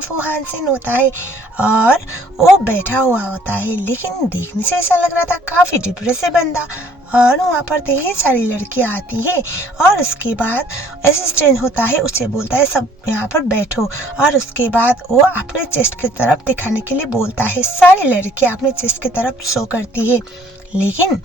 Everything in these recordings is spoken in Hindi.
फूहान सिंह होता है और वो बैठा हुआ होता है, लेकिन देखने से ऐसा लग रहा था काफ़ी डिप्रेसिव बंदा। और वहाँ पर ढेर सारी लड़कियाँ आती है और उसके बाद असिस्टेंट होता है, उससे बोलता है सब यहाँ पर बैठो। और उसके बाद वो अपने चेस्ट की तरफ दिखाने के लिए बोलता है। सारी लड़कियाँ अपने चेस्ट की तरफ शो करती है, लेकिन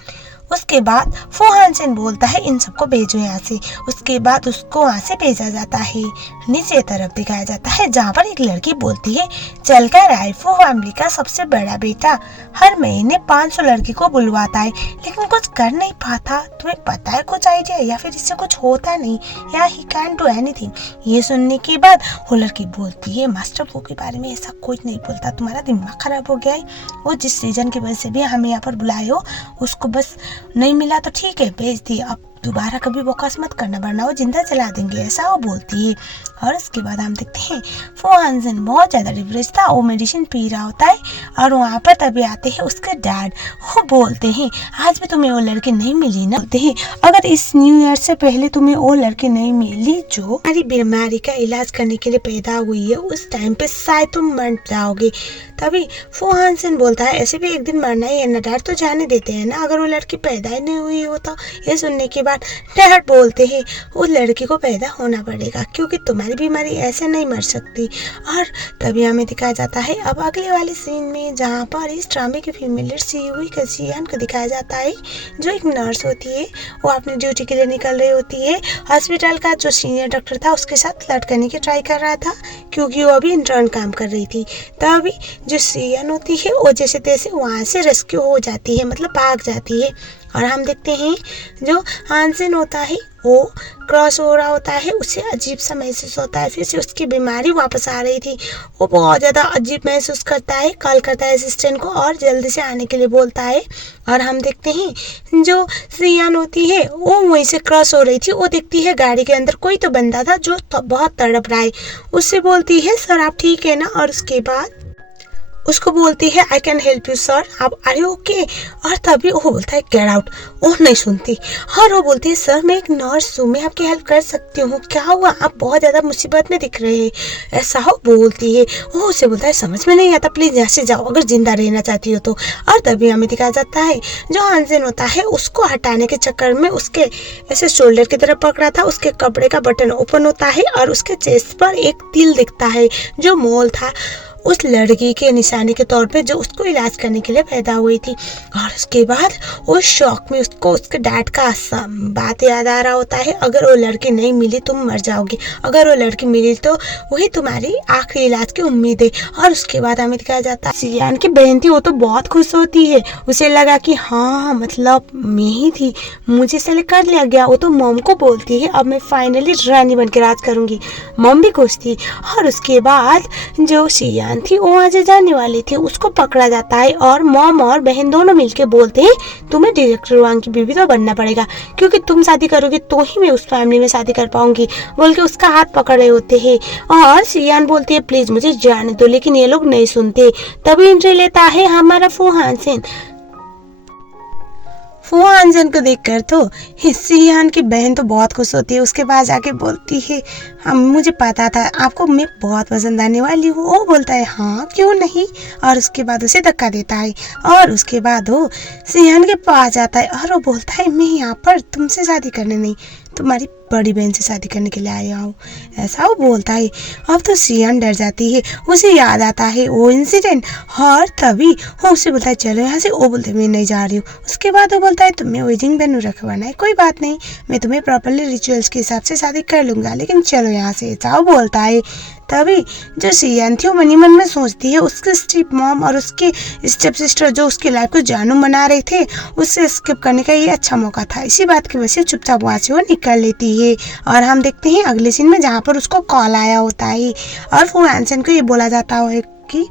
उसके बाद फूहान सिंह बोलता है इन सबको भेजो यहाँ से। उसके बाद उसको वहाँ से भेजा जाता है। नीचे तरफ दिखाया जाता है जहाँ पर एक लड़की बोलती है चलकर रायफू फैमिली का सबसे बड़ा बेटा हर महीने 500 लड़की को बुलवाता है, लेकिन कुछ कर नहीं पाता। तुम्हें पता है कुछ आइडिया या फिर इससे कुछ होता नहीं, या ही कैन डू एनीथिंग। ये सुनने के बाद वो लड़की बोलती है मास्टर वो के बारे में ऐसा कुछ नहीं बोलता, तुम्हारा दिमाग खराब हो गया है। वो जिस रीजन की वजह से भी हमें यहाँ पर बुलाए हो उसको बस नहीं मिला तो ठीक है भेज दिए, अब दोबारा कभी बकवास मत करना वरना वो जिंदा जला देंगे, ऐसा वो बोलती है। और उसके बाद हम देखते हैं फूहान सिंह बहुत ज़्यादा डिप्रेस था, वो मेडिसिन पी रहा होता है और वहाँ पर तभी आते हैं उसके डैड। वो बोलते हैं आज भी तुम्हें वो लड़की नहीं मिली ना, बोलते हैं अगर इस न्यू ईयर से पहले तुम्हें वो लड़की नहीं मिली जो हमारी बीमारी का इलाज करने के लिए पैदा हुई है, उस टाइम पे शायद तुम मर जाओगे। तभी फूहान सिंह बोलता है ऐसे भी एक दिन मरना ही है ना डैड, तो जाने देते हैं ना, अगर वो लड़की पैदा ही नहीं हुई हो तो। ये सुनने के बाद डैड बोलते हैं उस लड़की को पैदा होना पड़ेगा क्योंकि तुम्हारी बीमारी ऐसे नहीं मर सकती। और तभी हमें दिखाया जाता है अब अगले वाले सीन में जहाँ पर इस ड्रामे की फीमेल सियान को दिखाया जाता है जो एक नर्स होती है। वो अपनी ड्यूटी के लिए निकल रही होती है। हॉस्पिटल का जो सीनियर डॉक्टर था उसके साथ फ्लर्ट करने की ट्राई कर रहा था क्योंकि वो अभी इंटर्न काम कर रही थी। तभी जो सियान होती है वो जैसे तैसे वहाँ से रेस्क्यू हो जाती है, मतलब भाग जाती है। और हम देखते हैं जो हानसेन होता है वो क्रॉस हो रहा होता है, उसे अजीब सा महसूस होता है, फिर से उसकी बीमारी वापस आ रही थी। वो बहुत ज़्यादा अजीब महसूस करता है, कॉल करता है असिस्टेंट को और जल्दी से आने के लिए बोलता है। और हम देखते हैं जो सियान होती है वो वहीं से क्रॉस हो रही थी, वो देखती है गाड़ी के अंदर कोई तो बंदा था जो बहुत तड़प रहा है। उससे बोलती है सर आप ठीक है ना, और उसके बाद उसको बोलती है I can help you sir, आप आर यू ओके। और तभी वो बोलता है गेट आउट। वो नहीं सुनती और वो बोलती है सर मैं एक नर्स हूँ, मैं आपकी हेल्प कर सकती हूँ, क्या हुआ आप बहुत ज़्यादा मुसीबत में दिख रहे हैं, ऐसा हो बोलती है। वो उसे बोलता है समझ में नहीं आता, प्लीज़ यहाँ से जाओ अगर जिंदा रहना चाहती हो तो। और तभी हमें दिखाया जाता है जो हानसेन होता है उसको हटाने के चक्कर में उसके ऐसे शोल्डर की तरफ पकड़ा था, उसके कपड़े का बटन ओपन होता है और उसके चेस्ट पर एक तिल दिखता है जो मोल था उस लड़की के निशानी के तौर पे जो उसको इलाज करने के लिए पैदा हुई थी। और उसके बाद उस शौक में उसको उसके डैड का बात याद आ रहा होता है अगर वो लड़की नहीं मिली तुम मर जाओगे, अगर वो लड़की मिली तो वही तुम्हारी आखिरी इलाज की उम्मीद है। और उसके बाद हमें दिखाया जाता है सियान की बहन थी वो तो बहुत खुश होती है, उसे लगा कि हाँ मतलब मैं ही थी, मुझे सेलेक्ट कर लिया गया। वो तो मॉम को बोलती है अब मैं फाइनली रानी बन के राज करूंगी, मॉम भी खुश थी। और उसके बाद जो सियान थी वो वहाँ से जाने वाली थी, उसको पकड़ा जाता है और मॉम और बहन दोनों मिलके बोलते हैं तुम्हें डायरेक्टर वांग की बीवी तो बनना पड़ेगा क्योंकि तुम शादी करोगे तो ही मैं उस फैमिली में शादी कर पाऊंगी, बोल के उसका हाथ पकड़ रहे होते हैं। और सियान बोलती है प्लीज मुझे जाने दो, लेकिन ये लोग नहीं सुनते। तभी एंट्री लेता है हमारा फूहान सिंह। फूहान सिंह को देखकर तो सियान की बहन तो बहुत खुश होती है, उसके बाद जाके बोलती है हम मुझे पता था आपको मैं बहुत पसंद आने वाली हूँ। वो बोलता है हाँ क्यों नहीं, और उसके बाद उसे धक्का देता है और उसके बाद वो सियान के पास जाता है और वो बोलता है मैं यहाँ पर तुमसे शादी करने नहीं तुम्हारी बड़ी बहन से शादी करने के लिए आया हूँ, ऐसा वो बोलता है। अब तो सियान डर जाती है, उसे याद आता है वो इंसिडेंट और तभी वो उसे बोलता है चलो यहाँ से। वो बोलते मैं नहीं जा रही हूँ। उसके बाद वो बोलता है तुम्हें वेडिंग वेन्यू रखवाना है, कोई बात नहीं मैं तुम्हें प्रॉपरली रिचुअल्स के हिसाब से शादी कर लूँगा, लेकिन चलो यहाँ से, ऐसा वो बोलता है। तभी जो सियान थी वो मनी मन में सोचती है उसके स्टेप मॉम और उसके स्टेप सिस्टर जो उसकी लाइफ को जानू बना रहे थे उससे स्किप करने का ये अच्छा मौका था, इसी बात की वजह से चुपचाप वहाँ से वो निकल लेती है। और हम देखते हैं अगले सीन में जहाँ पर उसको कॉल आया होता है और फूहान सिंह को ये बोला जाता है कि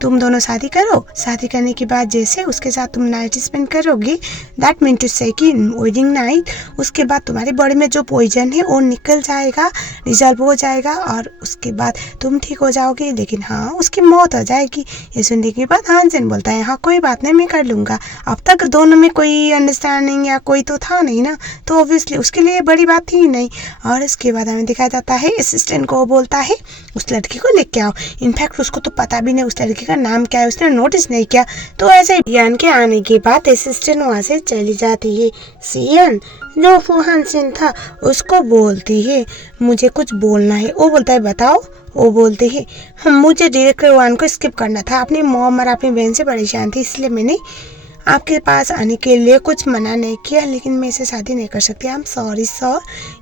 तुम दोनों शादी करो, शादी करने के बाद जैसे उसके साथ तुम नाइट स्पेंड करोगे, दैट मीन टू से कि वेडिंग नाइट, उसके बाद तुम्हारे बॉडी में जो पॉइजन है वो निकल जाएगा, रिजॉल्व हो जाएगा और उसके बाद तुम ठीक हो जाओगे, लेकिन हाँ उसकी मौत हो जाएगी। ये सुनने के बाद हानसेन बोलता है हाँ कोई बात नहीं, मैं कर लूँगा। अब तक दोनों में कोई अंडरस्टैंडिंग या कोई तो था नहीं ना, तो ऑब्वियसली उसके लिए बड़ी बात थी नहीं। और उसके बाद हमें दिखाया जाता है असिस्टेंट को बोलता है उस लड़की को लेके आओ। इनफैक्ट उसको तो पता भी नहीं उस लड़की का नाम क्या है, उसने नोटिस नहीं किया। तो ऐसे यान के आने के बाद असिस्टेंट वहाँ से चली जाती है। सियान जो हानसेन था उसको बोलती है मुझे कुछ बोलना है। वो बोलता है बताओ। वो बोलते हैं मुझे डायरेक्टर 1 को स्किप करना था, अपनी मॉम और अपनी बहन से परेशान थी, इसलिए मैंने आपके पास आने के लिए कुछ मना नहीं किया, लेकिन मैं इसे शादी नहीं कर सकती। I am sorry sir.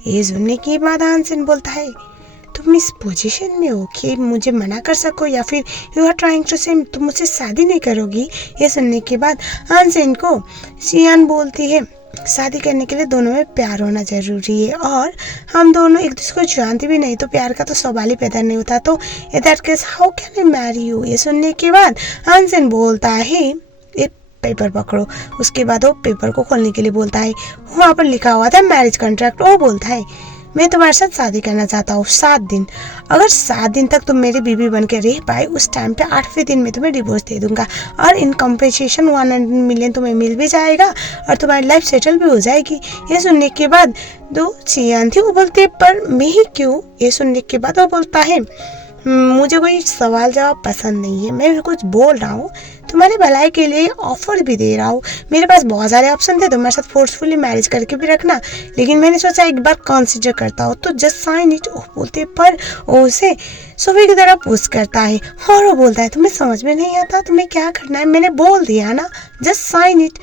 ये सुनने के बाद हानसेन बोलता है तुम इस पोजीशन में हो कि मुझे मना कर सको या फिर यू आर ट्राइंग टू से तुम मुझसे शादी नहीं करोगी। ये सुनने के बाद हानसेन को सियान बोलती है शादी करने के लिए दोनों में प्यार होना जरूरी है और हम दोनों एक दूसरे को जानते भी नहीं, तो प्यार का तो सवाल ही पैदा नहीं होता। तो in that case how can I marry you. ये सुनने के बाद हानसेन बोलता है एक पेपर पकड़ो। उसके बाद वो पेपर को खोलने के लिए बोलता है, वहाँ पर लिखा हुआ था मैरिज कॉन्ट्रैक्ट। वो बोलता है मैं तुम्हारे साथ शादी करना चाहता हूँ 7 दिन। अगर 7 दिन तक तुम मेरी बीवी बन के रह पाए, उस टाइम पे 8वें दिन में तुम्हें डिवोर्स दे दूंगा और इन कम्पेंसेशन 100 मिलियन तुम्हें मिल भी जाएगा और तुम्हारी लाइफ सेटल भी हो जाएगी। ये सुनने के बाद जो सियान थी वो बोलती है पर मैं ही क्यों। ये सुनने के बाद वो बोलता है मुझे कोई सवाल जवाब पसंद नहीं है, मैं कुछ बोल रहा हूँ, तुम्हारी भलाई के लिए ऑफर भी दे रहा हूँ। मेरे पास बहुत सारे ऑप्शन थे, तुम्हारे साथ फोर्सफुली मैरिज करके भी रखना, लेकिन मैंने सोचा एक बार कंसिडर करता हूँ, तो जस्ट साइन इट। बोलते पर वो उसे सुबह की तरह पुश करता है और वो बोलता है तुम्हें समझ में नहीं आता तुम्हें क्या करना है, मैंने बोल दिया ना, जस्ट साइन इट।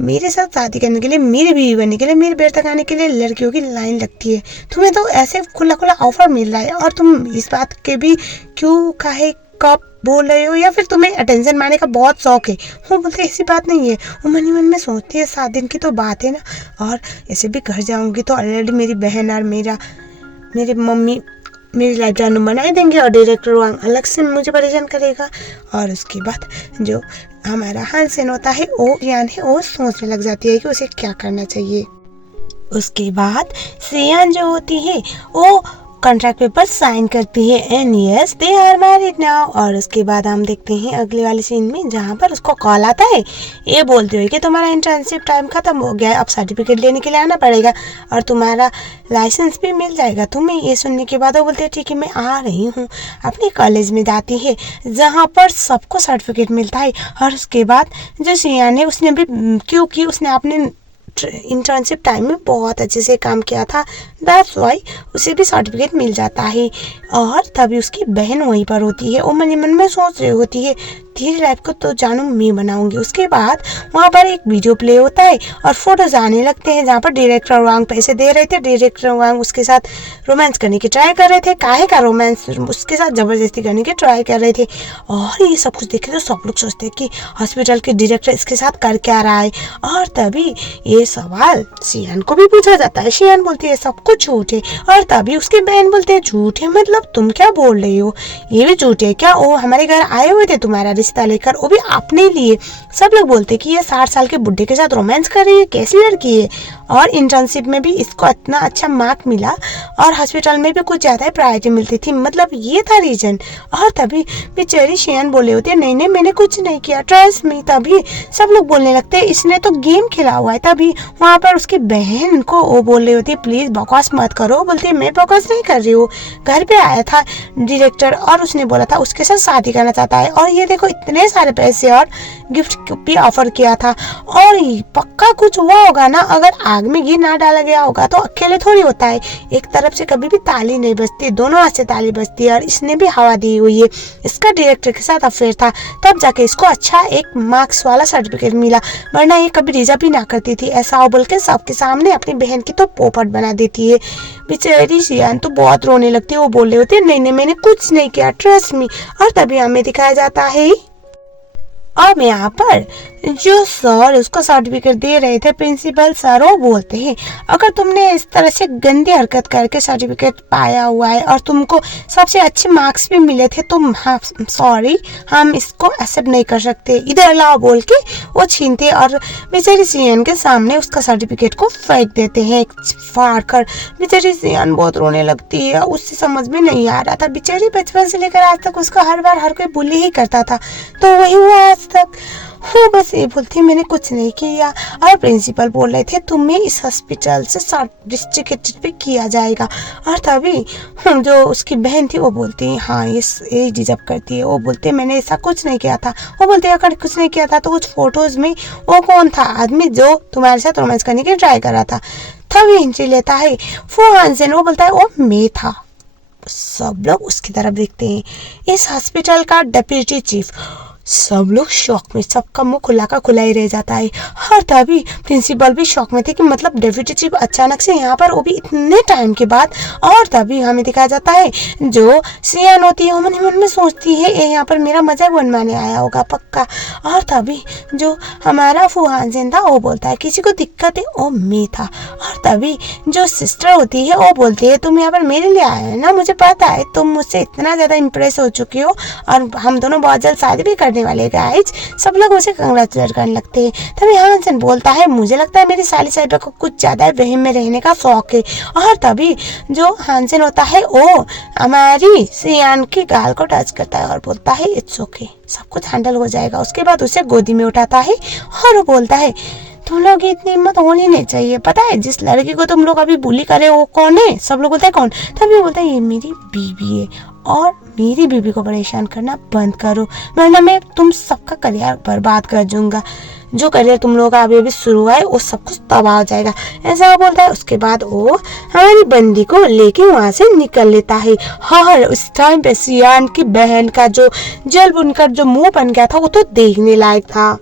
मेरे साथ शादी करने के लिए, मेरी बीवी बनने के लिए, मेरे बेर तक आने के लिए लड़कियों की लाइन लगती है। तुम्हें तो ऐसे खुला खुला ऑफर मिल रहा है और तुम इस बात के भी क्यों काहे कब बोल रहे हो, या फिर तुम्हें अटेंशन मारने का बहुत शौक है। वो बोलते ऐसी बात नहीं है। वो मन ही मन में सोचती है 7 दिन की तो बात है ना, और ऐसे भी घर जाऊंगी तो ऑलरेडी मेरी बहन और मेरी मम्मी मेरी लाइफ जानू बनाई देंगे और डायरेक्टर वांग अलग से मुझे परेशान करेगा। और उसके बाद जो हमारा हानसेन होता है वो यान है वो सोचने लग जाती है कि उसे क्या करना चाहिए। उसके बाद सियान जो होती है वो कॉन्ट्रैक्ट पेपर साइन करती है and yes they are married now. और उसके बाद हम देखते हैं अगले वाले सीन में जहाँ पर उसको कॉल आता है ये बोलते हुए कि तुम्हारा इंटर्नशिप टाइम खत्म हो गया है, अब सर्टिफिकेट लेने के लिए आना पड़ेगा और तुम्हारा लाइसेंस भी मिल जाएगा तुम्हें। ये सुनने के बाद वो बोलते हैं ठीक है मैं आ रही हूँ। अपने कॉलेज में जाती है जहाँ पर सबको सर्टिफिकेट मिलता है और उसके बाद जो सियान है उसने भी, क्योंकि उसने अपने इंटर्नशिप टाइम में बहुत अच्छे से काम किया था, दैट्स वाई उसे भी सर्टिफिकेट मिल जाता है। और तभी उसकी बहन वहीं पर होती है। वो मन ही मन में सोच रही होती है तेरी लाइफ को तो जानू मैं बनाऊंगी। उसके बाद वहाँ पर एक वीडियो प्ले होता है और फोटोज आने लगते हैं जहाँ पर डायरेक्टर वांग पैसे दे रहे थे। डायरेक्टर वांग उसके साथ रोमांस करने की ट्राई कर रहे थे, काहे का रोमांस, उसके साथ जबरदस्ती करने की ट्राई कर रहे थे। और ये सब कुछ देखे तो सब लोग सोचते हैं कि हॉस्पिटल के डायरेक्टर इसके साथ कर क्या रहा है। और तभी ये सवाल सियान को भी पूछा जाता है। सियान बोलती है सब कुछ झूठ है। और तभी उसकी बहन बोलते हैं झूठ है मतलब तुम क्या बोल रही हो, ये भी झूठ है क्या, वो हमारे घर आए हुए थे तुम्हारा रिश्ता लेकर, वो भी अपने लिए। सब लोग बोलते कि ये 60 साल के बुड्ढे के साथ रोमांस कर रही है, कैसी लड़की है। और इंटर्नशिप में भी इसको इतना अच्छा मार्क मिला और हॉस्पिटल में भी कुछ ज्यादा प्रायोरिटी मिलती थी, मतलब ये था रीजन। और तभी बेचारी सियान बोले होते नहीं नहीं मैंने कुछ नहीं किया, ट्रस्ट मी। तभी सब लोग बोलने लगते हैं इसने तो गेम खेला हुआ है। तभी वहाँ पर उसकी बहन को वो बोल रही होती है प्लीज बकवास मत करो। बोलती है मैं बकवास नहीं कर रही हूँ, घर पे आया था डायरेक्टर और उसने बोला था उसके साथ शादी करना चाहता है और ये देखो इतने सारे पैसे और गिफ्ट भी ऑफर किया था। और पक्का कुछ हुआ होगा ना, अगर आग में घी ना डाला गया होगा तो अकेले थोड़ी होता है, एक तरफ से कभी भी ताली नहीं बजती, दोनों हाथ से ताली बजती है। और इसने भी हवा दी हुई है, इसका डायरेक्टर के साथ अफेयर था, तब जाके इसको अच्छा एक मार्क्स वाला सर्टिफिकेट मिला, वरना ये कभी रिजर्व भी ना करती थी। ऐसा बोल के सबके सामने अपनी बहन की तो पोपट बना देती है। बेचारी सियान तो बहुत रोने लगती है। वो बोल रहे होते नहीं नहीं मैंने कुछ नहीं किया, ट्रस्ट मी। और तभी हमें दिखाया जाता है अब यहाँ पर जो सर उसको सर्टिफिकेट दे रहे थे, प्रिंसिपल सर, वो बोलते हैं अगर तुमने इस तरह से गंदी हरकत करके सर्टिफिकेट पाया हुआ है और तुमको सबसे अच्छे मार्क्स भी मिले थे तो सॉरी, हम इसको एक्सेप्ट नहीं कर सकते, इधर लाओ बोल के वो छीनते और बेचारी सियान के सामने उसका सर्टिफिकेट को फेंक देते हैं फाड़ कर। बेचारी सियान बहुत रोने लगती है, उससे समझ में नहीं आ रहा था, बेचारी बचपन से लेकर आज तक उसको हर बार हर कोई बुली ही करता था, तो वही हुआ आज तक। वो बस ये बोलती मैंने कुछ नहीं किया, और प्रिंसिपल बोल रहे थे तुम्हें इस हॉस्पिटल से डिस्ट्रिक्ट भी किया जाएगा। और तभी जो उसकी बहन थी वो बोलती हाँ ये डिजर्व करती है। वो बोलते मैंने ऐसा कुछ नहीं किया था। वो बोलते अगर कुछ नहीं किया था तो कुछ फोटोज में वो कौन था आदमी जो तुम्हारे साथ रोमांस करने की ट्राई कर रहा था। तभी एंट्री लेता है वो हानसेन, वो बोलता है वो मैं था। सब लोग उसकी तरफ देखते हैं, इस हॉस्पिटल का डिप्टी चीफ। सब लोग शॉक में, सबका मुंह खुला का खुला ही रह जाता है। और तभी प्रिंसिपल भी शॉक में थे कि मतलब डेप्यूटी चीफ अचानक से यहाँ पर, वो भी इतने टाइम के बाद। और तभी हमें दिखाया जाता है जो सियान होती है वो मन में सोचती है ये यहाँ पर मेरा मजाक बनवाने आया होगा पक्का। और तभी जो हमारा फुहान जिन था वो बोलता है किसी को दिक्कत है, वो मैं था। और तभी जो सिस्टर होती है वो बोलती है तुम यहाँ पर मेरे लिए आए हो ना, मुझे पता है तुम मुझसे इतना ज़्यादा इम्प्रेस हो चुकी हो और हम दोनों बहुत जल्द शादी भी करने वाले गाइज। सब लोग उसे कंग्रेचुलेट करने लगते हैं। तभी हानसेन बोलता है मुझे लगता है मेरी साली साहिबा को कुछ ज़्यादा वहम में रहने का शौक है। और तभी जो हानसेन होता है वो हमारी सियान की गाल को टच करता है और बोलता है इट्स ओके, सब कुछ हैंडल हो जाएगा। उसके बाद उसे गोदी में उठाता है और वो बोलता है तुम लोग की इतनी हिम्मत होनी नहीं चाहिए, पता है जिस लड़की को तुम लोग अभी बुली करे वो कौन है? सब लोग बोलते हैं कौन? तभी बोलता है ये मेरी बीवी है और मेरी बीवी को परेशान करना बंद करो वरना मैं तुम सबका करियर बर्बाद कर दूंगा। जो करियर तुम लोगों का अभी शुरू हुआ है वो सब कुछ तबाह हो जाएगा, ऐसा बोलता है। उसके बाद वो हमारी बंदी को लेके वहां से निकल लेता है। और उस टाइम पे सियान की बहन का जो जल बुनकर जो मुंह बन गया था वो तो देखने लायक था।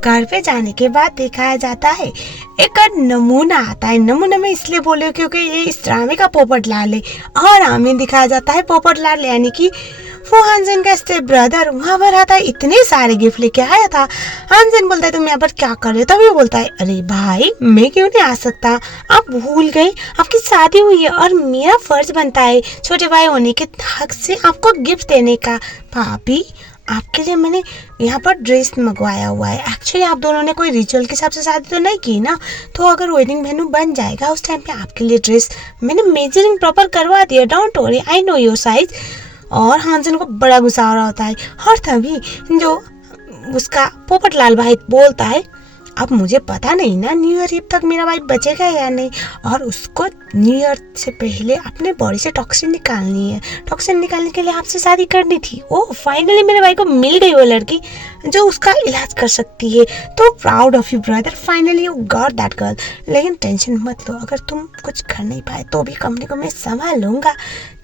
घर पे जाने के बाद दिखाया जाता है एक नमूना आता है। नमूना में इसलिए बोले क्योंकि ये इस ड्रामे का पोपट लाल है। और हमें दिखाया जाता है पोपट लाल यानी कि वो हानसेन का स्टेप ब्रदर वहाँ पर आता है, इतने सारे गिफ्ट लेके आया था। हानसेन बोलता है तुम यहाँ पर क्या कर रहे हो? तभी बोलता है अरे भाई मैं क्यों नहीं आ सकता, आप भूल गए आपकी शादी हुई है और मेरा फर्ज बनता है छोटे भाई होने के हक से आपको गिफ्ट देने का। भाभी आपके लिए मैंने यहाँ पर ड्रेस मंगवाया हुआ है। एक्चुअली आप दोनों ने कोई रिचुअल के हिसाब से शादी तो नहीं की ना, तो अगर वेडिंग वेन्यू बन जाएगा उस टाइम पे आपके लिए ड्रेस मैंने मेजरिंग प्रॉपर करवा दिया, don't worry I know your size. और हानसेन को बड़ा गुस्सा आ रहा होता है। और तभी जो उसका पोपट लाल भाई बोलता है अब मुझे पता नहीं ना न्यू ईयर ईव तक मेरा भाई बचेगा या नहीं, और उसको न्यू ईयर से पहले अपने बॉडी से टॉक्सिन निकालनी है। टॉक्सिन निकालने के लिए आपसे शादी करनी थी। ओ फाइनली मेरे भाई को मिल गई वो लड़की जो उसका इलाज कर सकती है। तो proud of you brother, finally you got that girl. लेकिन टेंशन मत लो, अगर तुम कुछ कर नहीं पाए तो भी कंपनी को मैं संभाल लूंगा।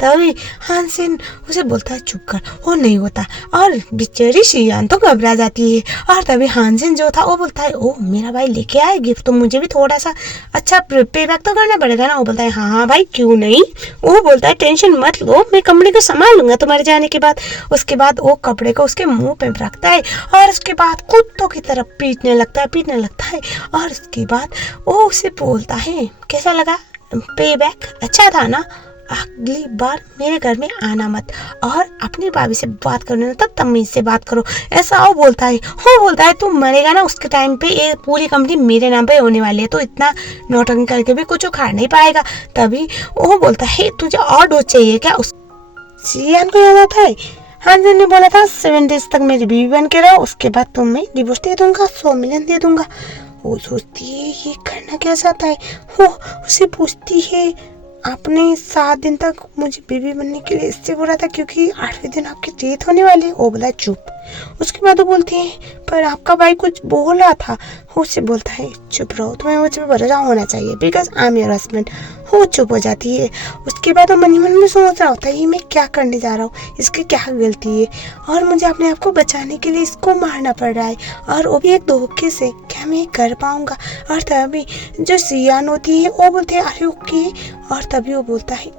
तभी हानसेन उसे बोलता है चुप कर, वो नहीं होता। और बेचारी सियान तो घबरा जाती है। और तभी हानसेन जो था वो बोलता है ओ मेरा भाई लेके आए गिफ्ट, तो मुझे भी थोड़ा सा अच्छा पे बैक तो करना पड़ेगा ना। वो बोलता है हाँ भाई क्यों नहीं। वो बोलता है टेंशन मत लो, मैं कंपनी को संभाल लूंगा तुम्हारे जाने के बाद। उसके बाद वो कपड़े को उसके मुंह पे रखता है और उसके बाद कुत्तों की तरफ पीटने लगता है। और उसके बाद वो उसे बोलता है कैसा लगा पे बैक, अच्छा था ना, अगली बार मेरे घर में आना मत और अपनी भाभी से बात करने तो तमीज से बात करो, ऐसा वो बोलता है। वो बोलता है तू मरेगा ना उसके टाइम पे ये पूरी कंपनी मेरे नाम पे होने वाली है, तो इतना नौटंकी करके भी कुछ उखाड़ नहीं पाएगा। तभी वो बोलता है तुझे और डोज चाहिए क्या? उस सियान को याद आता है हानसेन ने बोला था 7 डेज तक मेरी बीवी बन के रहो, उसके बाद तुम्हें डिवोर्स दे दूंगा, 100 मिलियन दे दूंगा। वो सोचती है ये करना क्या चाहता है। वो उसे पूछती है आपने 7 दिन तक मुझे बीवी बनने के लिए इससे बोला था क्योंकि 8वें दिन आपकी डेथ होने वाली है। वो बोला चुप। उसके बाद वो बोलती है पर आपका भाई कुछ बोल रहा था। वो उससे बोलता है चुप रहो, तुम्हें मुझ पर भरोसा होना चाहिए because I am your husband. वो चुप हो जाती है। उसके बाद वो मन ही मन में सोच रहा होता है ये मैं क्या करने जा रहा हूँ, इसकी क्या गलती है और मुझे अपने आप को बचाने के लिए इसको मारना पड़ रहा है और वो भी एक धोखे से, क्या मैं कर पाऊंगा? और तभी जो सियान होती है वो बोलते हैं अरे ओके। और तभी वो बोलता है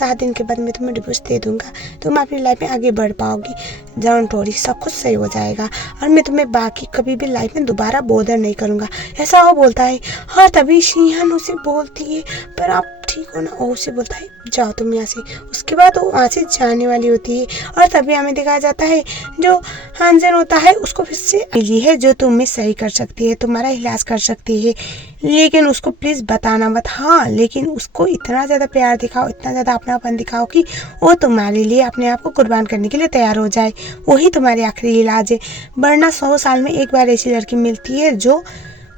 7 दिन के बाद मैं तुम्हें डिवोर्स दे दूंगा, तुम अपनी लाइफ में आगे बढ़ पाओगी, डोंट वरी, सब कुछ सही हो जाएगा और मैं तुम्हें बाकी कभी भी लाइफ में दोबारा बोदर नहीं करूँगा, ऐसा वो बोलता है। और तभी शियान उसे बोलती है पर आप ठीक हो ना, और उसे बोलता है जाओ तुम यहाँ से। उसके बाद वो वहाँ से जाने वाली होती है और तभी हमें दिखाया जाता है जो हानजन होता है उसको फिर से मिली है जो तुम्हें सही कर सकती है, तुम्हारा इलाज कर सकती है, लेकिन उसको प्लीज़ बताना मत। हाँ, लेकिन उसको इतना ज़्यादा प्यार दिखाओ, इतना ज़्यादा अपनापन दिखाओ कि वो तुम्हारे लिए अपने आप को कुर्बान करने के लिए तैयार हो जाए, वही तुम्हारी आखिरी इलाज है। वरना 100 साल में एक बार ऐसी लड़की मिलती है जो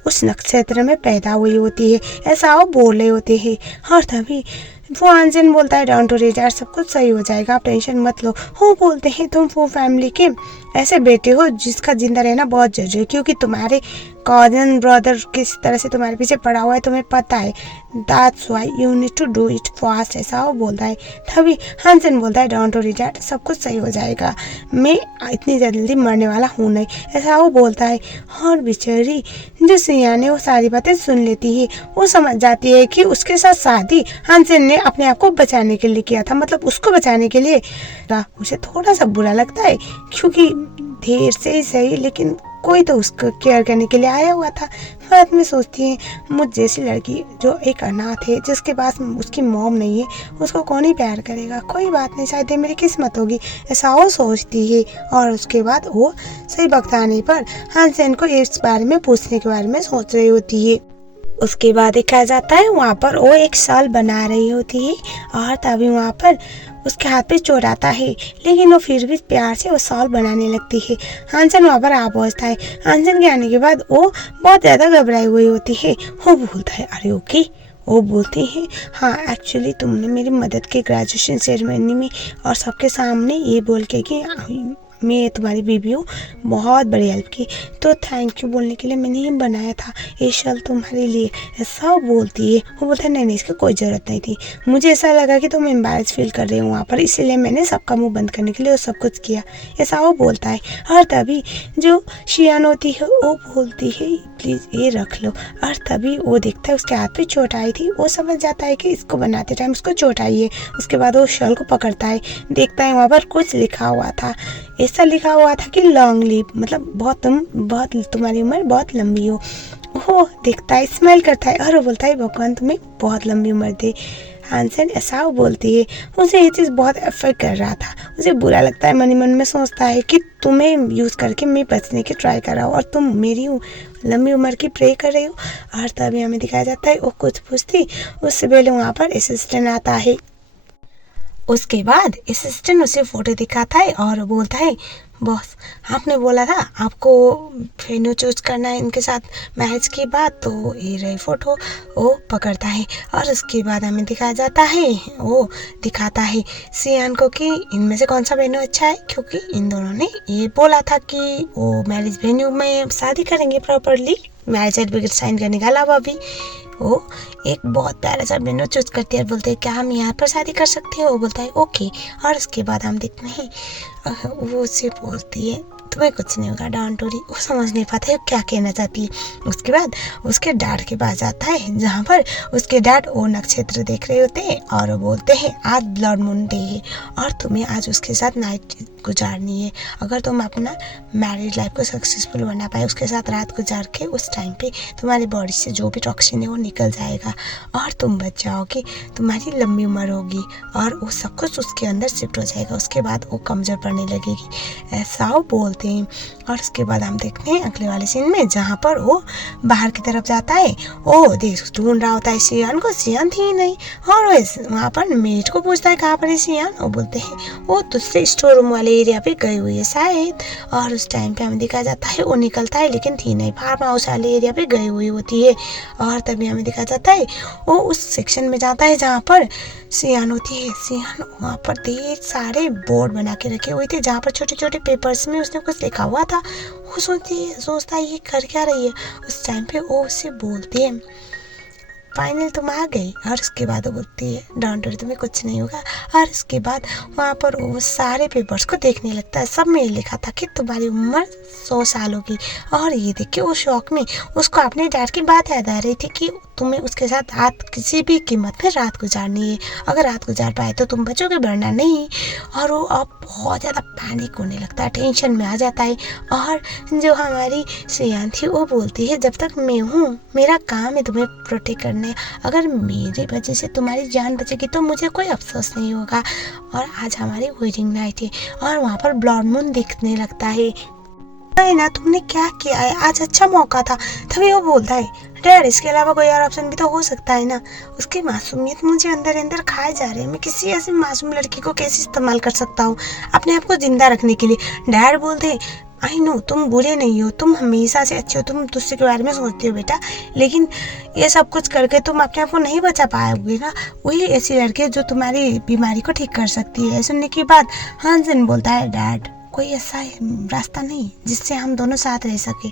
उस नक्षत्र में पैदा हुई होती है, ऐसा वो बोले होते हैं। और तभी वो आंजन बोलता है डोंट वरी यार, सब कुछ सही हो जाएगा, आप टेंशन मत लो। वो बोलते हैं तुम वो फैमिली के ऐसे बेटे हो जिसका जिंदा रहना बहुत जरूरी है, क्योंकि तुम्हारे कॉजन ब्रदर किस तरह से तुम्हारे पीछे पड़ा हुआ है तुम्हें पता है, that's why you need to do it fast, ऐसा वो बोलता है। तभी हानसेन बोलता है डोंट वरी डैड, सब कुछ सही हो जाएगा, मैं इतनी जल्दी मरने वाला हूँ नहीं, ऐसा वो बोलता है। और बेचारी जो सिया ने वो सारी बातें सुन लेती है, वो समझ जाती है कि उसके साथ शादी हानसेन ने अपने आप को बचाने के लिए किया था, मतलब उसको बचाने के लिए। उसे थोड़ा सा बुरा लगता है क्योंकि देर से ही सही लेकिन कोई तो उसको केयर करने के लिए आया हुआ था। बाद में सोचती है मुझ जैसी लड़की जो एक अनाथ है, जिसके पास उसकी मॉम नहीं है, उसको कौन ही प्यार करेगा, कोई बात नहीं, शायद ये मेरी किस्मत होगी, ऐसा वो सोचती है। और उसके बाद वो सही वक्त आने पर हानसेन को इस बारे में पूछने के बारे में सोच रही होती है। उसके बाद देखा जाता है वहाँ पर वो एक शॉल बना रही होती है और तभी वहाँ पर उसके हाथ पे चोट आता है, लेकिन वो फिर भी प्यार से वो शॉल बनाने लगती है। हानसेन वहाँ पर आ पहुँचता है। हानसेन के आने के बाद वो बहुत ज़्यादा घबराई हुई होती है। वो बोलता है अरे ओके, वो बोलती है हाँ एक्चुअली तुमने मेरी मदद की ग्रेजुएशन सेरेमनी में और सबके सामने ये बोल के कि मैं तुम्हारी बीबी हूँ, बहुत बड़ी हेल्प की, तो थैंक यू बोलने के लिए मैंने ये बनाया था, ये शॉल तुम्हारे लिए, ऐसा बोलती है। वो बोलता है नहीं इसकी कोई ज़रूरत नहीं थी, मुझे ऐसा लगा कि तुम एम्बैरेस फील कर रहे हो वहाँ पर, इसीलिए मैंने सबका मुंह बंद करने के लिए वो सब कुछ किया, ऐसा वो बोलता है। और तभी जो शियान होती है वो बोलती है प्लीज़ ये रख लो। और तभी वो देखता है उसके हाथ पे चोट आई थी, वो समझ जाता है कि इसको बनाते टाइम उसको चोट आई है। उसके बाद वो शॉल को पकड़ता है, देखता है वहाँ पर कुछ लिखा हुआ था, ऐसा लिखा हुआ था कि लॉन्ग लिव, मतलब बहुत तुम्हारी उम्र बहुत लंबी हो। वो देखता है, स्माइल करता है और वो बोलता है भगवान तुम्हें बहुत लंबी उम्र दे। हानसेन ऐसा वो बोलती है। उसे ये चीज़ बहुत अफेक्ट कर रहा था, उसे बुरा लगता है, मन ही मन में सोचता है कि तुम्हें यूज़ करके मैं बचने की ट्राई कर रहा हूँ और तुम मेरी लंबी उम्र की प्रे कर रही हो। और तभी हमें दिखाया जाता है वो कुछ पूछती, उससे पहले वहाँ पर असिस्टेंट आता है। उसके बाद असिस्टेंट उसे फोटो दिखाता है और बोलता है बॉस आपने बोला था आपको वेन्यू चूज करना है इनके साथ मैरिज की बात, तो ये रही फोटो। वो पकड़ता है और उसके बाद हमें दिखाया जाता है, वो दिखाता है सियान को कि इनमें से कौन सा वेन्यू अच्छा है, क्योंकि इन दोनों ने ये बोला था कि वो मैरिज वेन्यू में शादी करेंगे प्रॉपरली, मैरिज सर्टिफिकेट साइन करने के अलावा भी। वो एक बहुत प्यारा सा वेन्यू चूज करती है और बोलते हैं क्या हम यहाँ पर शादी कर सकते हैं, वो बोलता है ओके। और उसके बाद हम देखते हैं वो उससे बोलती है तुम्हें कुछ नहीं होगा डोंट वरी। वो समझ नहीं पाता है क्या कहना चाहती है। उसके बाद उसके डैड के पास आता है जहाँ पर उसके डैड वो नक्षत्र देख रहे होते हैं और वो बोलते हैं आज ब्लड मून डे है और तुम्हें आज उसके साथ नाइट गुजारनी है, अगर तुम अपना मैरिड लाइफ को सक्सेसफुल बना पाए उसके साथ रात गुजार के उस टाइम पे तुम्हारी बॉडी से जो भी टॉक्सिन है वो निकल जाएगा और तुम बच जाओगे, तुम्हारी लंबी उम्र होगी और वो सब कुछ उसके अंदर शिफ्ट हो जाएगा, उसके बाद वो कमज़ोर पड़ने लगेगी, ऐसा वो बोलते हैं। और उसके बाद हम देखते हैं अगले वाले सीन में जहाँ पर वो बाहर की तरफ जाता है, वो देख ढूंढ रहा होता है सियान को, सियान थी ही नहीं। और वहाँ पर मेट को पूछता है कहाँ पर है सियान, वो बोलते हैं वो दूसरे स्टोर रूम वाले एरिया पे गई हुई है शायद। और उस टाइम पे हमें दिखाया जाता है वो निकलता है लेकिन थी नहीं, फार्म हाउस वाले एरिया पे गई हुई होती है। और तभी हमें दिखाया जाता है वो उस सेक्शन में जाता है जहाँ पर सियान होती है। सियान वहाँ पर ढेर सारे बोर्ड बना के रखे हुए थे जहाँ पर छोटे छोटे पेपर्स में उसने कुछ लिखा हुआ था। वो सोचता है ये कर क्या रही है। उस टाइम पे वो उससे बोलती है फाइनल तुम आ गई। और उसके बाद वो बोलती है डोंट वरी तुम्हें कुछ नहीं होगा। और उसके बाद वहाँ पर वो सारे पेपर्स को देखने लगता है, सब में लिखा था कि तुम्हारी उम्र 100 साल होगी। और ये देख के वो शौक में उसको अपने डैड की बात याद आ रही थी कि तुम्हें उसके साथ रात किसी भी कीमत पे रात गुजारनी है। अगर रात गुजार पाए तो तुम बचोगे, वरना नहीं। और वो अब बहुत ज़्यादा पैनिक होने लगता है, टेंशन में आ जाता है। और जो हमारी श्रेयान थी वो बोलती है, जब तक मैं हूँ मेरा काम है तुम्हें प्रोटेक्ट करने। अगर मेरी वजह से तुम्हारी जान बचेगी तो मुझे कोई अफसोस नहीं होगा। और आज हमारी वेडिंग नाइट है और वहाँ पर ब्लड मून दिखने लगता है। नहीं ना, तुमने क्या किया है, आज अच्छा मौका था। तभी वो बोलता है, डैड इसके अलावा कोई और ऑप्शन भी तो हो सकता है ना। उसकी मासूमियत मुझे अंदर अंदर खाए जा रहे हैं। मैं किसी ऐसी मासूम लड़की को कैसे इस्तेमाल कर सकता हूँ अपने आप को जिंदा रखने के लिए। डैड बोलते, आई नो तुम बुरे नहीं हो, तुम हमेशा से अच्छे हो, तुम दूसरे के बारे में सोचते हो बेटा, लेकिन ये सब कुछ करके तुम अपने आप को नहीं बचा पाओगे ना। वही ऐसी लड़की है जो तुम्हारी बीमारी को ठीक कर सकती है। सुनने के बाद हानसेन बोलता है, डैड कोई ऐसा रास्ता नहीं जिससे हम दोनों साथ रह सके,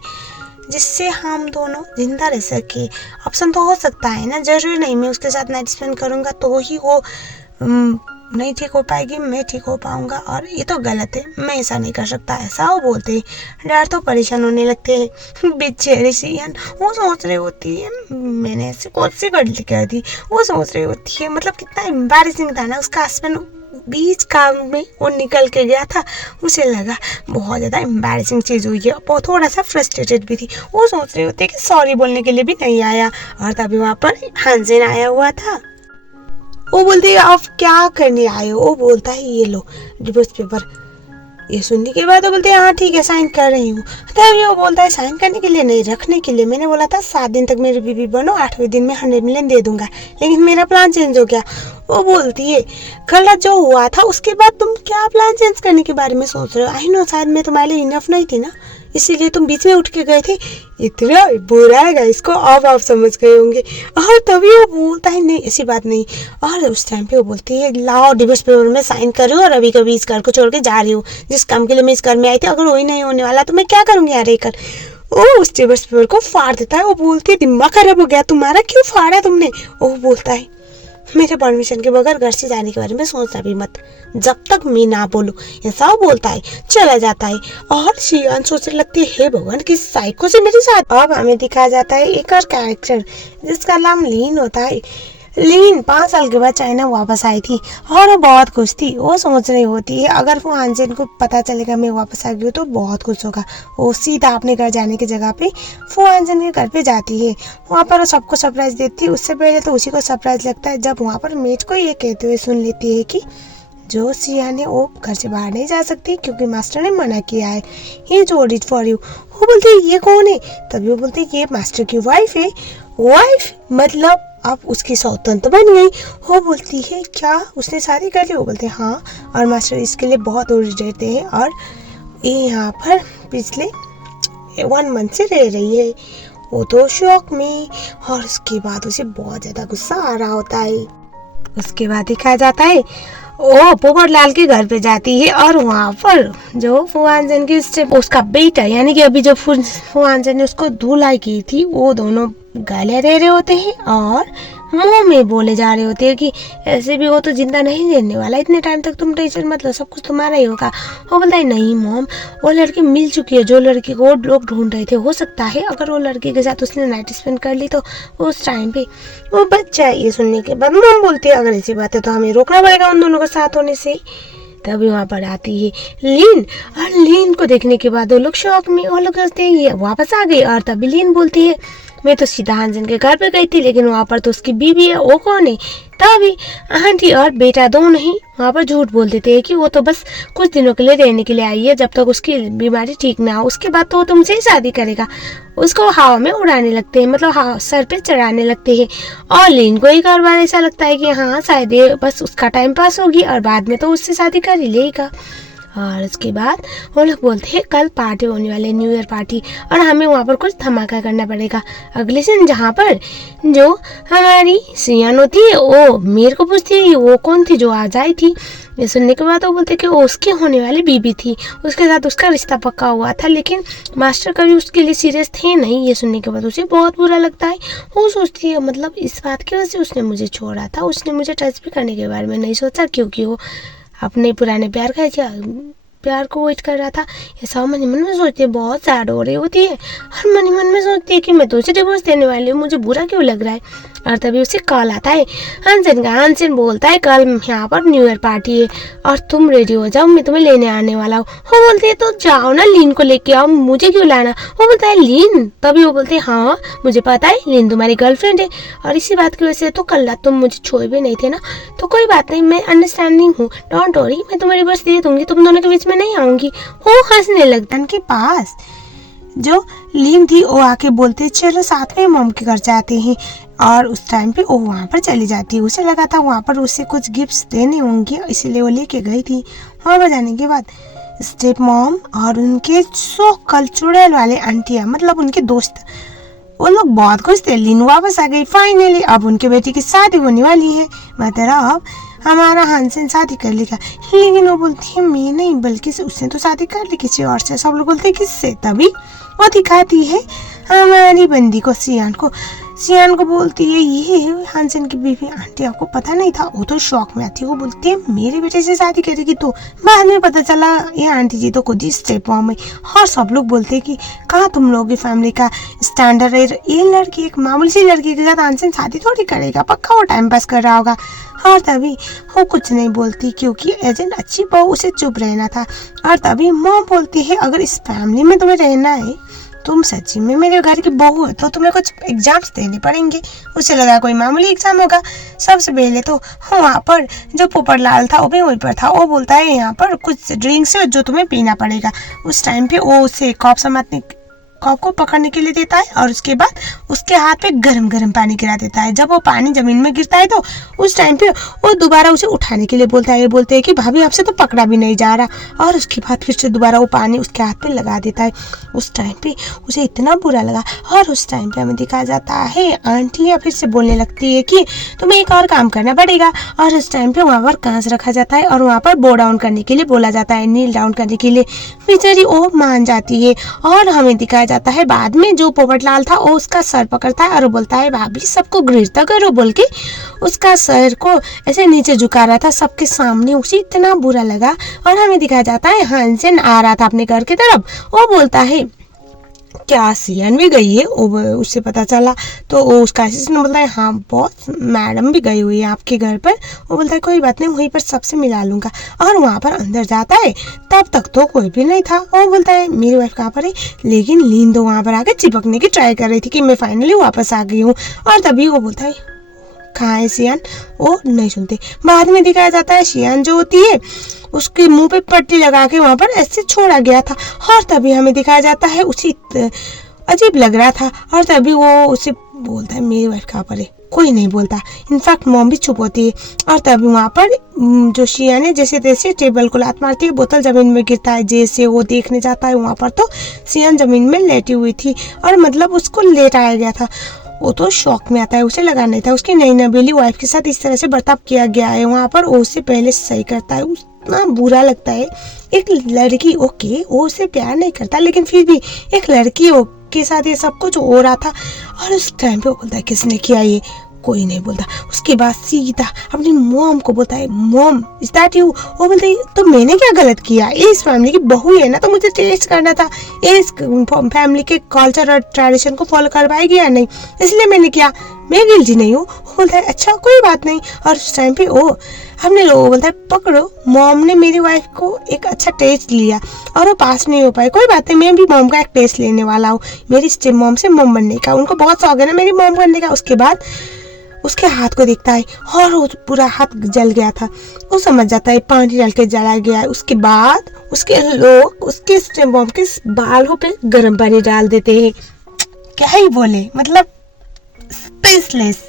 जिससे हम दोनों जिंदा रह सके। ऑप्शन तो हो सकता है ना, जरूरी नहीं मैं उसके साथ नाइट स्पेंड करूँगा तो ही वो नहीं ठीक हो पाएगी, मैं ठीक हो पाऊंगा, और ये तो गलत है, मैं ऐसा नहीं कर सकता। ऐसा वो बोलते हैं। डैड तो परेशान होने लगते हैं। बेचारी श्रेयान, वो सोच रही होती है मैंने ऐसे कौन सी गलती कर दी। वो सोच रही होती है मतलब कितना एम्बैरेसिंग था ना, उसका हस्बैंड बीच काम में वो निकल के गया था, उसे लगा बहुत ज़्यादा एम्बैरेसिंग चीज़ हुई है। वो थोड़ा सा फ्रस्ट्रेटेड भी थी। वो सोच रही होती है कि सॉरी बोलने के लिए भी नहीं आया, और तभी वहाँ पर हानसेन आया हुआ था। वो बोलती है, आप क्या करने आए हो। वो बोलता है, ये लो डिवोर्स पेपर। ये सुनने के बाद वो बोलते हैं, हाँ ठीक है साइन कर रही हूँ। तभी वो बोलता है, साइन करने के लिए नहीं, रखने के लिए। मैंने बोला था 7 दिन तक मेरी बीवी बनो, 8वें दिन में 100 मिलियन दे दूंगा, लेकिन मेरा प्लान चेंज हो गया। वो बोलती है, कल जो हुआ था उसके बाद तुम क्या प्लान चेंज करने के बारे में सोच रहे हो। आई नो शायद मैं तुम्हारे लिए इनफ नहीं थी ना, इसीलिए तुम बीच में उठ के गए थे। इतना बुरा है इसको, अब आप समझ गए होंगे। और तभी वो बोलता है, नहीं ऐसी बात नहीं। और उस टाइम पे वो बोलती है, लाओ डिवोर्स पेपर में साइन करो, और अभी कभी इस घर को छोड़ के जा रही हूँ। जिस काम के लिए मैं इस घर में आई थी, अगर वही नहीं होने वाला तो मैं क्या करूँगी यार कर। वो उस डिवोर्स पेपर को फाड़ देता है। वो बोलती है, दिमाग खराब हो गया तुम्हारा, क्यों फाड़ा तुमने। वो बोलता है, मेरे परमिशन के बगैर घर से जाने के बारे में सोचना भी मत, जब तक मैं ना बोलूं। ऐसा बोलता है, चला जाता है। और श्रेयान सोचने लगती है, भगवान किस साइको से मेरे साथ। अब हमें दिखाया जाता है एक और कैरेक्टर जिसका नाम लीन होता है। लीन 5 साल के बाद चाइना वापस आई थी और वो बहुत खुश थी। वो सोच रही होती है, अगर वो हानसेन को पता चलेगा मैं वापस आ गई हूँ तो बहुत खुश होगा। वो सीधा अपने घर जाने की जगह पे वो हानसेन के घर पे जाती है। वहाँ पर वो सबको सरप्राइज देती है। उससे पहले तो उसी को सरप्राइज लगता है जब वहाँ पर मेज को ये कहते हुए सुन लेती है कि जो श्रेयान है वो घर से बाहर नहीं जा सकती क्योंकि मास्टर ने मना किया है। He told it for you. वो बोलते है, ये कौन है। तभी वो बोलते है, ये मास्टर की वाइफ है। वाइफ मतलब अब उसकी स्वतंत्र बन गई। वो बोलती है, क्या उसने शादी कर ली। वो बोलते हैं हाँ, और मास्टर इसके लिए बहुत उलझ रहते हैं और ये यहाँ पर पिछले 1 मंथ से रह रही है। वो तो शौक में। और उसके बाद उसे बहुत ज़्यादा गुस्सा आ रहा होता है। उसके बाद दिखाया जाता है वो पोपटलाल के घर पे जाती है और वहाँ पर जो फुआनजन की उसका बेटा यानी कि अभी जो फुआनजन ने उसको धुलाई की थी, वो दोनों गालियाँ दे रहे होते हैं और मुंह में बोले जा रहे होते हैं कि ऐसे भी वो तो जिंदा नहीं रहने वाला, इतने टाइम तक तुम टेंशन मत लो, सब कुछ तुम्हारा ही होगा। वो बोलता है, नहीं मॉम, वो लड़की मिल चुकी है जो लड़की को लोग ढूंढ रहे थे। हो सकता है अगर वो लड़की के साथ उसने नाइट स्पेंड कर ली तो उस टाइम पे वो बच जाए। ये सुनने के बाद मॉम बोलती है, अगर ऐसी बात है तो हमें रोकना पड़ेगा उन दोनों को साथ होने से। तभी वहाँ पर आती है लीन, और लीन को देखने के बाद वो लोग शौक में, वो लोग कहते हैं ये वापस आ गई। और तभी लीन बोलती है, मैं तो सीधा हानसेन के घर पे गई थी, लेकिन वहाँ पर तो उसकी बीवी है, वो कौन है। तभी आंटी और बेटा दोनों ही वहाँ पर झूठ बोल देते हैं कि वो तो बस कुछ दिनों के लिए रहने के लिए आई है, जब तक उसकी बीमारी ठीक ना हो, उसके बाद तो वो तुमसे ही शादी करेगा। उसको हवा में उड़ाने लगते हैं, मतलब हाँ सर पे चढ़ाने लगते हैं। और लीन को एक और बार ऐसा लगता है कि हाँ शायद ये बस उसका टाइम पास होगी और बाद में तो उससे शादी कर ही लेगा। और उसके बाद वो लोग बोलते हैं कल पार्टी होने वाले, न्यू ईयर पार्टी, और हमें वहाँ पर कुछ धमाका करना पड़ेगा। अगले दिन जहाँ पर जो हमारी श्रेयान होती है वो मेरे को पूछती है वो कौन थी जो आज आई थी। ये सुनने के बाद वो बोलते कि वो उसकी होने वाली बीबी थी, उसके साथ उसका रिश्ता पक्का हुआ था, लेकिन मास्टर कभी उसके लिए सीरियस थे नहीं। ये सुनने के बाद उसे बहुत बुरा लगता है। वो सोचती है मतलब इस बात की वजह से उसने मुझे छोड़ा था, उसने मुझे टच भी करने के बारे में नहीं सोचा क्योंकि वो अपने पुराने प्यार का प्यार को वेट कर रहा था। ऐसा मन ही मन में सोचती है, बहुत सैड हो रही होती है और मन ही मन में सोचती है कि मैं तो उसे डिवोर्स देने वाली हूँ, मुझे बुरा क्यों लग रहा है। और तभी उसे कॉल आता है हंसन का। हंसन बोलता है कल यहाँ पर न्यू ईयर पार्टी है और तुम रेडी हो जाओ, मैं तुम्हें लेने आने वाला हूँ। वो बोलते है तो जाओ ना, लीन को लेके आओ, मुझे क्यों लाना। वो बोलता है लीन। तभी वो बोलते है हाँ मुझे पता है, लीन तुम्हारी गर्लफ्रेंड है और इसी बात की वजह से तो कल रात तुम मुझे छोड़ भी नहीं थे ना, तो कोई बात नहीं, मैं अंडरस्टैंडिंग हूँ, डोंट वरी, मैं तुम्हें डिवोर्स दे दूंगी, तुम दोनों के बीच में नहीं आऊंगी। वो हंसने लगता है। के पास जो लीन थी वो आके बोलते चलो साथ में मॉम के घर जाते हैं और उस टाइम पे वो वहाँ पर चली जाती है। उसे लगा था वहाँ पर उसे कुछ गिफ्ट्स देने होंगे, इसीलिए वो लेके गई थी। वहाँ पर जाने के बाद स्टेप मॉम और उनके सो कल्चरल वाले आंटियाँ, मतलब उनके दोस्त, वो लोग बहुत खुश थे। लीन वापस आ गई फाइनली। अब उनके बेटी की शादी होने वाली है, मतलब हमारा हंसन शादी कर लेगा। लेकिन वो बोलती है मैं नहीं, बल्कि उसने तो शादी कर ली किसी और से। सब लोग बोलते हैं किससे। तभी वो दिखाती है हमारी बंदी को, सियान को। सियान को बोलती है ये हंसन की बीवी। आंटी आपको पता नहीं था। वो तो शौक में आती है। वो बोलती है मेरे बेटे से शादी करेगी। तो बाद में पता चला ये आंटी जी तो खुद ही स्टेप मॉम है। और सब लोग बोलते हैं कि कहाँ तुम लोग की फैमिली का स्टैंडर्ड है, ये लड़की एक मामूली सी लड़की के साथ हंसन शादी थोड़ी करेगा, पक्का वो टाइम पास कर रहा होगा। और तभी वो कुछ नहीं बोलती क्योंकि एज एन अच्छी बहू उसे चुप रहना था। और तभी मॉम बोलती है अगर इस फैमिली में तुम्हें रहना है, तुम सच्ची में मेरे घर की बहू है, तो तुम्हें कुछ एग्जाम्स देने पड़ेंगे। उसे लगा कोई मामूली एग्जाम होगा। सबसे पहले तो वहाँ पर जो पोपटलाल था वो भी वहीं पर था। वो बोलता है यहाँ पर कुछ ड्रिंक्स है जो तुम्हें पीना पड़ेगा। उस टाइम पे वो उसे कॉप को पकड़ने के लिए देता है और उसके बाद उसके हाथ पे गरम गरम पानी गिरा देता है। जब वो पानी जमीन में गिरता है तो उस टाइम पे वो दोबारा उसे उठाने के लिए बोलता है। ये बोलते हैं कि भाभी आपसे तो पकड़ा भी नहीं जा रहा। और उसके बाद फिर से दोबारा वो पानी उसके हाथ पे लगा देता है। उस टाइम पे उसे इतना बुरा लगा। और उस टाइम पे हमें दिखाया जाता है आंटियाँ फिर से बोलने लगती है कि तुम्हें एक और काम करना पड़ेगा। और उस टाइम पे वहाँ पर कांच रखा जाता है और वहाँ पर बो डाउन करने के लिए बोला जाता है, नील डाउन करने के लिए। बेचारी वो मान जाती है। और हमें दिखाया जाता है बाद में जो पोपटलाल था वो उसका सर पकड़ता है और बोलता है भाभी सबको गिरता करो, बोल के उसका सर को ऐसे नीचे झुका रहा था सबके सामने। उसे इतना बुरा लगा। और हमें दिखाया जाता है हंसन आ रहा था अपने घर की तरफ। वो बोलता है क्या सियान भी गई है। उससे पता चला तो वो उसका असिस्टेंट बोलता है हाँ बॉस मैडम भी गई हुई है आपके घर पर। वो बोलता है कोई बात नहीं, वहीं पर सबसे मिला लूंगा। और वहाँ पर अंदर जाता है, तब तक तो कोई भी नहीं था। वो बोलता है मेरी वाइफ कहाँ पर है। लेकिन लीन तो वहाँ पर आकर चिपकने की ट्राई कर रही थी कि मैं फाइनली वापस आ गई हूँ। और तभी वो बोलता है कहाँ है सियान। वो नहीं सुनते। बाद में दिखाया जाता है सियान जो होती है उसके मुंह पे पट्टी लगा के वहां पर ऐसे छोड़ा गया था। और तभी हमें दिखाया जाता है उसे अजीब लग रहा था। और तभी वो उसे बोलता है मेरी वाइफ कहाँ पर है। कोई नहीं बोलता। इनफैक्ट मॉम भी चुप होती है। और तभी वहाँ पर जो सियान है जैसे तैसे टेबल को लात मारती है, बोतल जमीन में गिरता है। जैसे वो देखने जाता है वहाँ पर तो सियान जमीन में लेटी हुई थी और मतलब उसको लेटाया गया था। वो तो शॉक में आता है। उसे लगा नहीं था उसकी नई नवेली वाइफ के साथ इस तरह से बर्ताव किया गया है। वहाँ पर वो उससे पहले सही करता है। उतना बुरा लगता है। एक लड़की ओके वो उसे प्यार नहीं करता, लेकिन फिर भी एक लड़की के साथ ये सब कुछ हो रहा था। और उस टाइम पे वो बोलता है किसने किया ये। कोई नहीं बोलता। उसके बाद सीधा अपनी मॉम को बोलता है मॉम इज दैट यू। वो बोलते है तो मैंने क्या गलत किया, इस फैमिली की बहू है ना, तो मुझे टेस्ट करना था इस फैमिली के कल्चर और ट्रेडिशन को फॉलो करवाएगी या नहीं, इसलिए मैंने किया, मैं गिल्टी नहीं हूँ। वो बोलता है अच्छा कोई बात नहीं। और उस टाइम पे वो हमने लोगों बोलता है पकड़ो मॉम ने मेरी वाइफ को एक अच्छा टेस्ट लिया और वो पास नहीं हो पाए। कोई बात नहीं, मैं भी मॉम का एक टेस्ट लेने वाला हूँ, मेरी स्टेप मॉम से मॉम बनने का। उनको बहुत शौक है ना मेरी मॉम बनने का। उसके बाद उसके हाथ को देखता है और वो पूरा हाथ जल गया था। वो समझ जाता है पानी डाल के जला गया है। उसके बाद उसके लोग उसके स्टेप मॉम के बालों पे गर्म पानी डाल देते हैं। क्या ही बोले, मतलब स्पेसलेस।